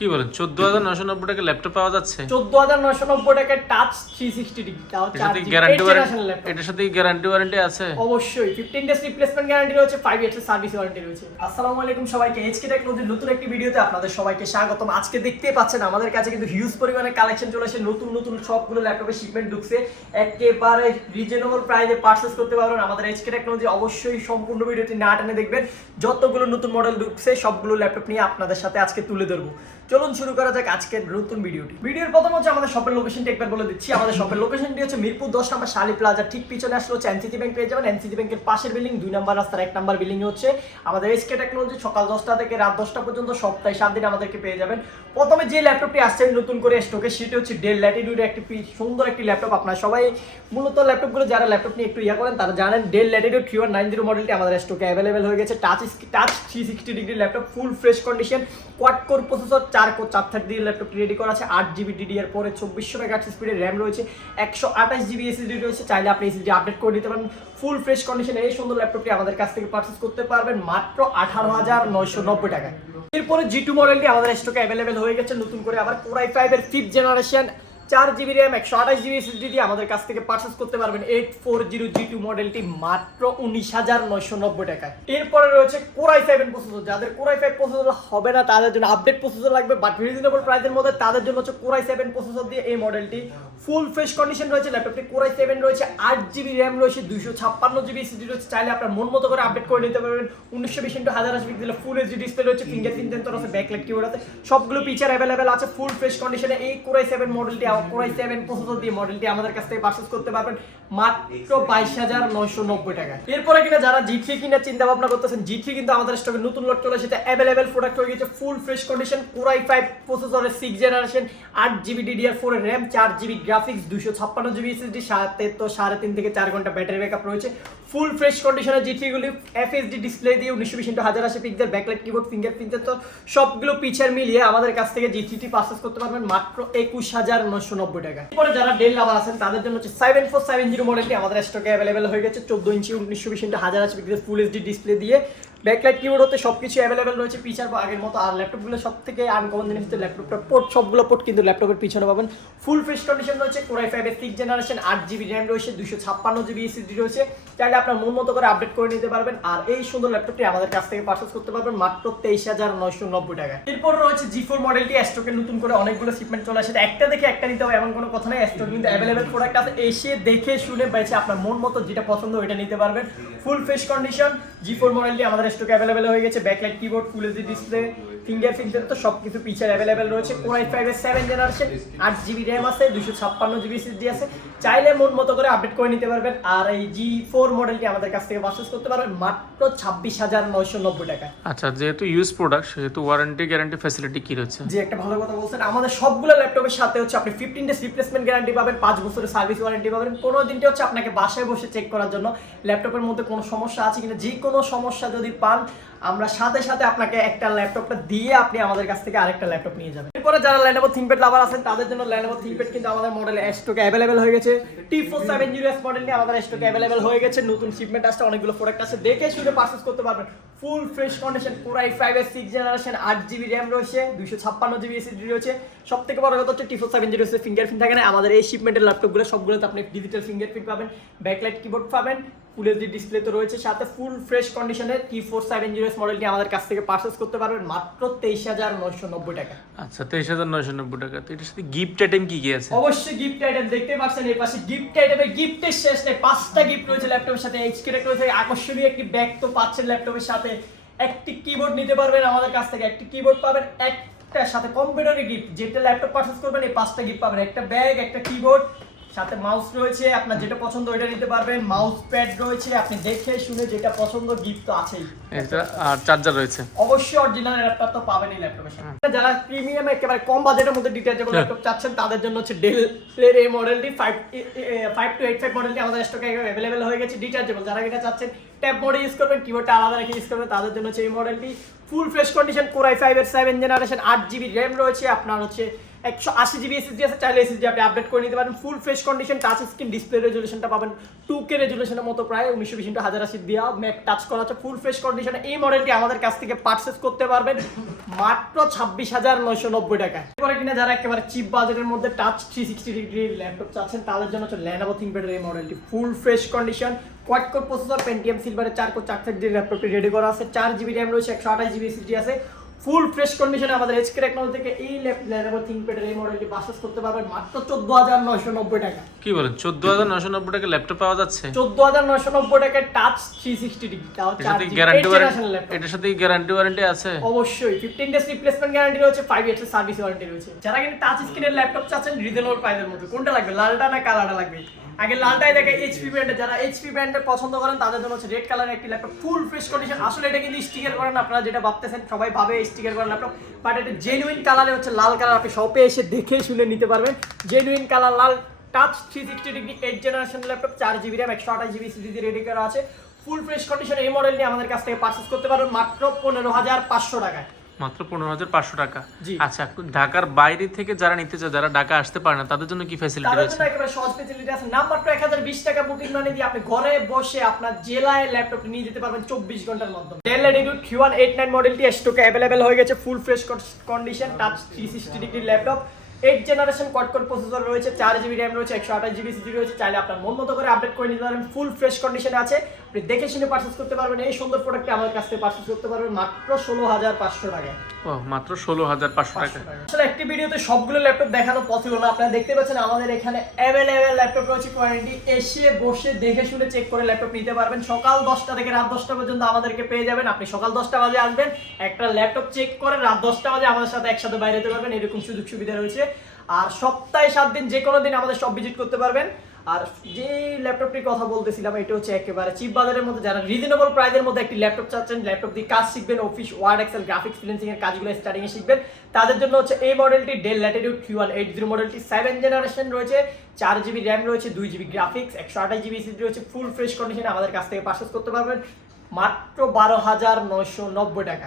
কি বলেন 14990 টাকা ল্যাপটপ পাওয়া যাচ্ছে? 14990 টাকায় টাচ 360 ডিগ্রি তাও এটার 4 সাথে জিবি গ্যারান্টি জেনারেশন ল্যাপটপ। এটার সাথে গ্যারান্টি ওয়ারেন্টি আছে? অবশ্যই 15 ডেজ রিপ্লেসমেন্ট গ্যারান্টি রয়েছে, 5 ইয়ার্স এর সার্ভিস ওয়ারেন্টি রয়েছে। আসসালামু আলাইকুম সবাইকে, এইচকে টেকনোলজির নতুন একটি ভিডিওতে আপনাদের সবাইকে স্বাগতম। আজকে দেখতেই পাচ্ছেন আমাদের কাছে কিন্তু হিউজ পরিমাণে কালেকশন চলে আসে, নতুন নতুন সবগুলো ল্যাপটপের শিপমেন্ট ঢুকছে। একেবারে রিজনেবল প্রাইসে পারচেজ করতে পারবেন আমাদের এইচকে টেকনোলজি। অবশ্যই সম্পূর্ণ ভিডিওটি না টেনে দেখবেন, যতগুলো নতুন মডেল ঢুকছে সবগুলো ল্যাপটপ নিয়ে আপনাদের সাথে আজকে তুলে ধরবো। চলুন শুরু করা যাক আজকের নতুন ভিডিওটি। ভিডিওর প্রথম হচ্ছে আমাদের শপের লোকেশনটি একবার বলে দিচ্ছি। আমাদের শপের লোকেশনটি হচ্ছে মিরপুর 10 নম্বর শালি প্লাজা, ঠিক পিছনে আসলে হচ্ছে এনসিসি ব্যাংক পেয়ে যাবেন। এনসিসি ব্যাংকের পাশের বিল্ডিং 2 নম্বর রাস্তার 1 নম্বর বিল্ডিং হচ্ছে আমাদের এইচকে টেকনোলজি। সকাল 10টা থেকে রাত 10টা পর্যন্ত সপ্তাহে 7 দিন আমাদেরকে পেয়ে যাবেন। প্রথমে যে ল্যাপটপটি আসছে নতুন করে স্টকে, সেটি হচ্ছে ডেল ল্যাটিটিউডের একটি সুন্দর একটি ল্যাপটপ। আপনারা সবাই মূলত ল্যাপটপগুলো যারা ল্যাপটপ নিয়ে একটু ইয়া করেন তারা জানেন ডেল ল্যাটিটিউড 3190 মডেলটি আমাদের স্টকে অ্যাভেলেবেল হয়ে গেছে। টাচ 360 ডিগ্রি ল্যাপটপ, ফুল fresh condition, quad core processor, 4 core 430 দিয়ে ল্যাপটপটি রেডি করা আছে। 8 জিবি ডিডিআর পরে 2400 মেগাহার্টজ স্পিডের র্যাম রয়েছে, 128 জিবি এসএসডি রয়েছে। চাইলে আপনি এসএসডি আপডেট করে দিতে পারেন। ফুল ফ্রেশ কন্ডিশনে এই সুন্দর ল্যাপটপটি আমাদের কাছ থেকে পারচেজ করতে পারবেন মাত্র 18,990 টাকায়। এরপরে G2 মডেলটি আমাদের স্টকে অ্যাভেলেবেল হয়ে গেছে নতুন করে। আবার Core i5 এর 5th generation, 4 GB RAM, 128 GB SSD দিয়ে আমাদের কাছ থেকে পারচেজ করতে পারবেন 840 G2 মডেলটি মাত্র 19,990 টাকায়। এরপরে রয়েছে Core i7 প্রসেসর। যাদের Core i5 প্রসেসর হবে না তাদের জন্য আপডেট প্রসেসর লাগবে, বাট রিজনেবল প্রাইসের মধ্যে, তাদের জন্য হচ্ছে Core i7 প্রসেসর দিয়ে এই মডেলটি। ফুল ফ্রেশ কন্ডিশন রয়েছে ল্যাপটপটি। Core i7 রয়েছে, 8 জিবি র্যাম রয়েছে, 256 জিবি এসএসডি রয়েছে। চাইলে আপনার মন মতো করে আপডেট করে নিতে পারবেন। 1920x1080 পিক্সেলের ফুল এইচডি ডিসপ্লে রয়েছে, ফিঙ্গারপ্রিন্ট সেন্সর আছে, ব্যাকলাইট কিবোর্ড আছে, সবগুলো ফিচার অ্যাভেলেবেল আছে ফুল ফ্রেশ কন্ডিশনে। এই Core i7 মডেলটি, Core i7 প্রসেসর দিয়ে মডেলটি আমাদের কাছ থেকে পারচেজ করতে পারবেন মাত্র 22,990 টাকা। এরপরে কিনা যারা G3 কিনার চিন্তা ভাবনা করতেছেন, G3 কিন্তু আমাদের স্টকে নতুন লট চলে এসেছে, অ্যাভেলেবেল প্রোডাক্ট হয়ে গেছে। ফুল ফ্রেশ কন্ডিশন, Core i5 প্রসেসরের 6th জেনারেশন, 8 জিবি DDR4 এর RAM, 4 GB graphics, 256 GB SSD, সাথে তো 3.5 থেকে 4 ঘন্টা ব্যাটারি ব্যাকআপ রয়েছে। ফুল ফ্রেশ কন্ডিশনে G3 গুলি FHD ডিসপ্লে দিয়ে 1920x1080 pixel, backlight keyboard, fingerprint sensor, সবগুলো ফিচার মিলিয়ে আমাদের কাছ থেকে G3টি পারচেজ করতে পারবেন মাত্র 21,990 টাকা। এরপরে যারা ডেল লাভার আছেন তাদের জন্য হচ্ছে 7470 মডেলটি আমাদের স্টকে অ্যাভেলেবেল হয়ে গেছে। 14 ইঞ্চি 1920x1080 pixel full HD display দিয়ে, ব্যাকলাইট কিবোর্ড হতে সবকিছু অ্যাভেলেবেল রয়েছে ফিচার আগের মতো। আর ল্যাপটপগুলো সব থেকে আনকমন জিনিস হচ্ছে ল্যাপটপটা পোর্ট, সবগুলো পোর্ট কিন্তু ল্যাপটপের পিছনে পাবেন। ফুল ফ্রেশ কন্ডিশন রয়েছে। Core i5 এর 6th জেনারেশন, 8 জিবি র্যাম রয়েছে, 256 জিবি এসএসডি রয়েছে। চাইলে আপনার মন মতো করে আপডেট করে নিতে পারবেন। আর এই সুন্দর ল্যাপটপটি আমাদের কাছ থেকে পারচেজ করতে পারবেন মাত্র 23,990 টাকা। এরপর রয়েছে G4 মডেলটি স্টকে নতুন করে অনেকগুলো শিপমেন্ট চলে আসে, একটা দেখে একটা নিতে হবে এমন কোনো কথা নেই। স্টক কিন্তু অ্যাভেলেবেল প্রোডাক্ট আছে, এসে দেখে শুনে বেছে আপনার মন মতো যেটা পছন্দ ওইটা নিতে পারবেন। ফুল ফ্রেশ কন্ডিশন G4 মডেলটি আমাদের স্টকে অ্যাভেলেবেল হয়ে গেছে। Backlight keyboard, full HD display, fingerprint sensor, সবকিছু ফিচার অ্যাভেলেবেল রয়েছে। Core i5 এর 7th জেনারেশন, 8 জিবি র্যাম আছে, 256 জিবি এসএসডি আছে। চাইলে মন মতো করে আপডেট করে নিতে পারবেন। আর এই G4 মডেলটি আমাদের কাছ থেকে পারচেজ করতে পারবেন মাত্র 26,990 টাকা। আচ্ছা, যেহেতু ইউজ প্রোডাক্ট সেহেতু ওয়ারেন্টি গ্যারান্টি ফ্যাসিলিটি কি রয়েছে? যে একটা ভালো কথা বলছেন, আমাদের সবগুলো ল্যাপটপের সাথে হচ্ছে আপনি 15 ডেজ রিপ্লেসমেন্ট গ্যারান্টি পাবেন, 5 বছরের সার্ভিস ওয়ারেন্টি পাবেন। 15 দিনটা হচ্ছে আপনাকে বাসায় বসে চেক করার জন্য ল্যাপটপের মধ্যে কোনো সমস্যা আছে কিনা। যে কোনো সমস্যা যদি পান আমরা সাথে সাথে আপনাকে একটা ল্যাপটপটা দিয়ে আপনি আমাদের কাছ থেকে আরেকটা ল্যাপটপ নিয়ে যাবেন। এরপরে যারা Lenovo ThinkPad লাভার আছেন তাদের জন্য Lenovo ThinkPad কিন্তু আমাদের মডেলে স্টকে অ্যাভেলেবেল হয়ে গেছে। T470S মডেলটি আমাদের স্টকে অ্যাভেলেবেল হয়ে গেছে। নতুন শিপমেন্ট আসছে, অনেকগুলো প্রোডাক্ট আছে, দেখে শুনে পারচেজ করতে পারবেন। ফুল ফ্রেশ কন্ডিশন, Core i5 এর 6th জেনারেশন, 8 জিবি র্যাম রয়েছে, 256 জিবি এসএসডি রয়েছে। সবথেকে বড় কথা হচ্ছে T470S এর ফিঙ্গারপ্রিন্ট থাকে না। আমাদের এই শিপমেন্টের ল্যাপটপগুলো সবগুলোতে আপনি ডিজিটাল ফিঙ্গারপ্রিন্ট পাবেন, ব্যাকলাইট কিবোর্ড পাবেন, ফুল এইচডি ডিসপ্লে তো রয়েছে, সাথে ফুল ফ্রেশ কন্ডিশনের T470S মডেলটি আমাদের কাছ থেকে পারচেজ করতে পারবেন মাত্র 23,990 টাকা। আচ্ছা, 23,990 টাকা। তো এটার সাথে গিফট আইটেম কি কি আছে? অবশ্যই গিফট আইটেম দেখতে পাচ্ছেন এই পাশে। গিফট আইটেমের গিফটের শেষ নেই, 5টা গিফট রয়েছে ল্যাপটপের সাথে। এইচকে টেকনোলজি থেকে আকর্ষণীয় একটি ব্যাগ তো পাচ্ছেন ল্যাপটপের সাথে, একটি কিবোর্ড নিতে পারবেন আমাদের কাছ থেকে, একটি কিবোর্ড পাবেন, একটা সাথে কম্পিউটারের গিফট। যেটা ল্যাপটপ পারচেজ করবেন এই 5টা গিফট পাবেন, একটা ব্যাগ, একটা কিবোর্ড, সাথে মাউস রয়েছে, আপনার যেটা পছন্দ ওইটা নিতে পারবেন। মাউস প্যাড রয়েছে, আপনি দেখে শুনে যেটা পছন্দ, গিফট তো আছেই। এটা আর চার্জার রয়েছে, অবশ্যই অরিজিনাল ল্যাপটপ তো পাবেনই ল্যাপটপের সাথে। যারা প্রিমিয়াম একেবারে কম বাজেটের মধ্যে ডিটেইলেবল ল্যাপটপ চাচ্ছেন তাদের জন্য হচ্ছে ডেলের এই মডেলটি 5285 মডেলটি আমাদের স্টকে অ্যাভেলেবেল হয়ে গেছে ডিটেইলেবল। যারা এটা চাচ্ছেন ট্যাব মোডে ইউজ করবেন, কিবোর্ডটা আলাদা রেখে ইউজ করবেন, তাদের জন্য হচ্ছে এই মডেলটি। Full fresh condition core i5 এর 7 জেনারেশন 8GB র্যাম রয়েছে, আপনার হচ্ছে 180GB SSD আছে, চাইলে SSD আপনি আপডেট করে নিতে পারেন। Full fresh condition touch screen display রেজুলেশনটা পাবেন 2K রেজুলেশনের মতো, প্রায় 1920x1080 দিয়া ম্যাক টাচ করা আছে ফুল ফ্রেশ কন্ডিশনে। এই মডেলটি আমাদের কাছ থেকে পারচেজ করতে পারবেন মাত্র 26,990 টাকায়। এরপরে কিনা যারা একেবারে চিপ বাজেটের মধ্যে টাচ 360 ডিগ্রি ল্যাপটপ চাচ্ছেন তাদের জন্য হচ্ছে Lenovo ThinkPad এই মডেলটি full fresh condition, quad core processor, Pentium সিলভারে 4 কোর 4 দিয়ে ল্যাপটপটি রেডি করা আছে, 4GB র্যাম রয়েছে, 128GB SSD আছে। ফুল ফ্রেশ কন্ডিশনে আমাদের HK টেকনোলজি থেকে এই Lenovo ThinkPad এই মডেলটি পারচেজ করতে পারবেন মাত্র 14,990 টাকা। কি বলেন 14,990 টাকা ল্যাপটপ পাওয়া যাচ্ছে? 14,990 টাকায় টাচ 360 ডিগ্রি, তাও 4GB গ্যারান্টি জেনারেশন ল্যাপটপ। এটার সাথে গ্যারান্টি ওয়ারেন্টি আছে? অবশ্যই 15 ডেজ রিপ্লেসমেন্ট গ্যারান্টি রয়েছে, 5 ইয়ার্স সার্ভিস ওয়ারেন্টি রয়েছে। যারা কিন্তু টাচ স্ক্রিনের ল্যাপটপ চাচ্ছেন রিজনেবল প্রাইসের মধ্যে, কোনটা লাগবে, লালটা না কালারটা লাগবে? আগে লালটাই দেখে এইচপি ব্র্যান্ডের, যারা এইচপি ব্র্যান্ডের পছন্দ করেন তাদের জন্য হচ্ছে রেড কালারের একটি ল্যাপটপ ফুল ফ্রেশ কন্ডিশন। আসলে এটা কিন্তু স্টিকার করেন, আপনারা যেটা ভাবতেছেন সবাই ভাবে স্টিকার করেন ল্যাপটপ, বাট এটা জেনুইন কালারে হচ্ছে লাল কালার, আপনি শপে এসে দেখে শুনে নিতে পারবেন। জেনুইন কালার লাল, touch 360 degree 8 generation laptop, 4GB RAM 128GB SSD ready করা আছে। ফুল ফ্রেশ কন্ডিশন এই মডেলটি আমাদের কাছ থেকে পারচেজ করতে পারবেন মাত্র 15,500 টাকায়। মাত্র 15,500 টাকা। জি। আচ্ছা, ঢাকার বাইরে থেকে যারা নিতে চায়, যারা ঢাকা আসতে পারে না, তাদের জন্য কি ফ্যাসিলিটি তাদের রয়েছে? জন্য একেবারে সহজ ফ্যাসিলিটি আছে। নাম মাত্র 1020 টাকা বুকিং মানি দিয়ে আপনি ঘরে বসে আপনার জেলায় ল্যাপটপ নিয়ে যেতে পারবেন 24 ঘন্টার মধ্যে। Dell Latitude Q189 মডেলটি স্টকে অ্যাভেলেবেল হয়ে গেছে, ফুল fresh condition, touch 360 degree laptop, 8 generation quad core processor রয়েছে, 4GB র্যাম রয়েছে, 128GB SSD রয়েছে, চাইলে আপনার মন মতো করে আপডেট করে নিতে পারবেন। ফুল ফ্রেশ কন্ডিশনে আছে, আপনি দেখে শুনে পারচেজ করতে পারবেন। এই সুন্দর প্রোডাক্টটি আমাদের কাছ থেকে পারচেজ করতে পারবেন মাত্র 16,500 টাকায়। ও, মাত্র 16,500 টাকা। আসলে একটি ভিডিওতে সবগুলো ল্যাপটপ দেখানো পসিবল না, আপনারা দেখতে পাচ্ছেন আমাদের এখানে অ্যাভেলেবেল ল্যাপটপ রয়েছে, কোয়ালিটি এসে বসে দেখে শুনে চেক করে ল্যাপটপ নিতে পারবেন। সকাল 10টা থেকে রাত 10টা পর্যন্ত আমাদেরকে পেয়ে যাবেন। আপনি সকাল 10টা বাজে আসবেন, একটা ল্যাপটপ চেক করে রাত 10টা বাজে আমাদের সাথে একসাথে বাইরে যেতে পারবেন, এরকম সুযোগ সুবিধা রয়েছে। আর সপ্তাহে 7 দিন যে কোনো দিন আমাদের সব ভিজিট করতে পারবেন। আর যে ল্যাপটপটির কথা বলতেছিলাম এটা হচ্ছে একেবারে চিপ বাজারের মধ্যে, যারা রিজনেবল প্রাইসের মধ্যে একটি ল্যাপটপ চাচ্ছেন, ল্যাপটপ দিয়ে কাজ শিখবেন, Office Word Excel graphics freelancing এর কাজগুলো স্টার্টিং এ শিখবেন, তাদের জন্য হচ্ছে এই মডেলটি Dell Latitude Q180 মডেলটি 7 জেনারেশন রয়েছে, 4GB র্যাম রয়েছে, 2GB গ্রাফিক্স, 128GB SSD রয়েছে, ফুল ফ্রেশ কন্ডিশনে আমাদের কাছ থেকে পারচেজ করতে পারবেন মাত্র 12,990 টাকা।